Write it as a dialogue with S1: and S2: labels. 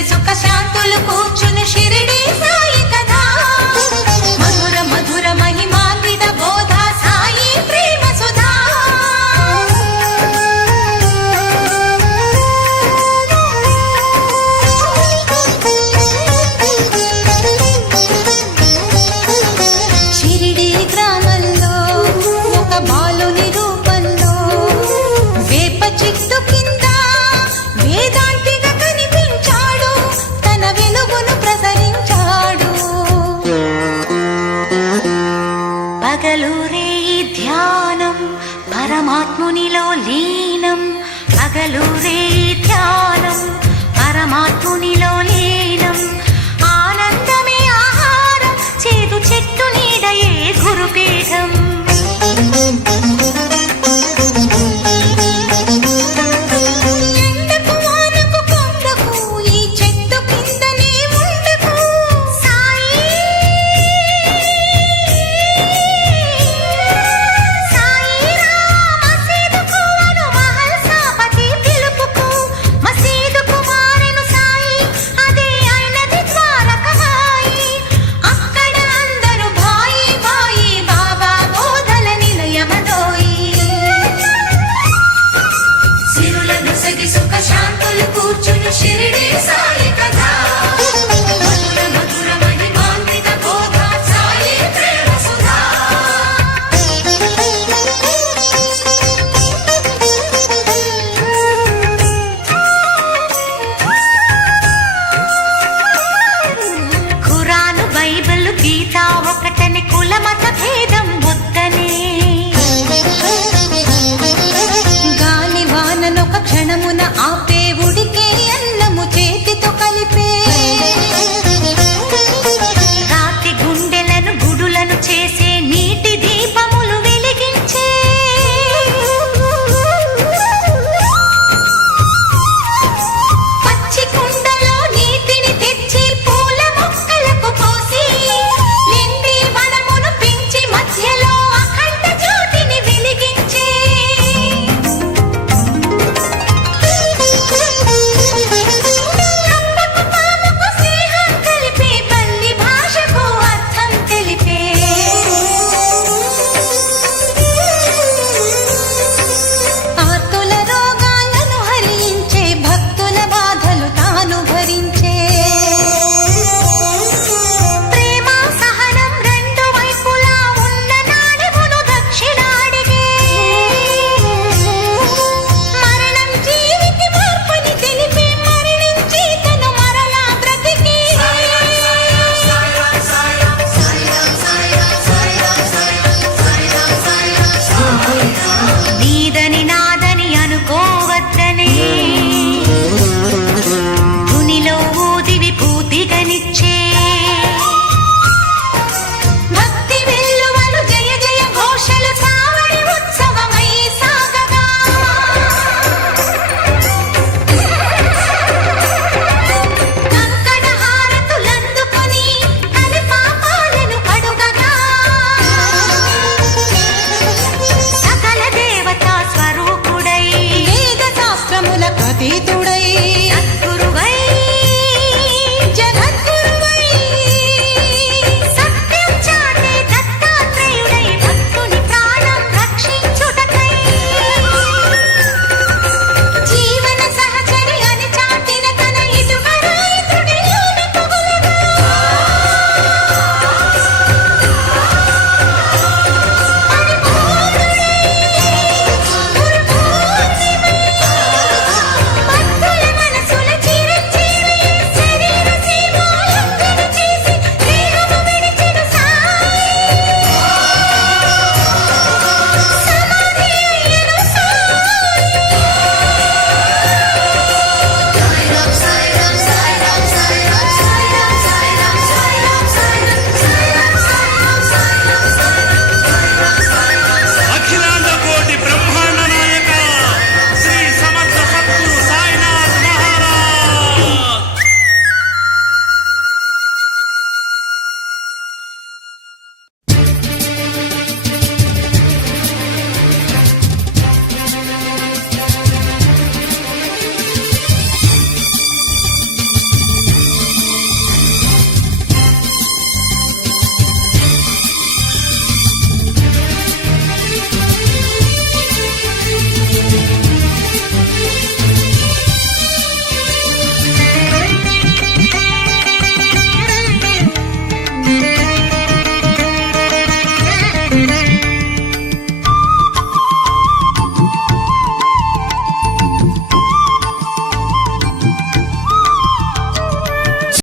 S1: కలిగి సుఖ కూర్చుని షిరిడి సాయి కదా. మధుర మధుర మహిమాన్విత బోధ సాయి ప్రేమ సుధా. షిరిడి గ్రామంలో ఒక బాలుని రూపంలో వేప కింద పరమాత్మునిలో లీనం పగలు ధ్యానం పరమాత్మునిలో లీనం आप అతీతుడై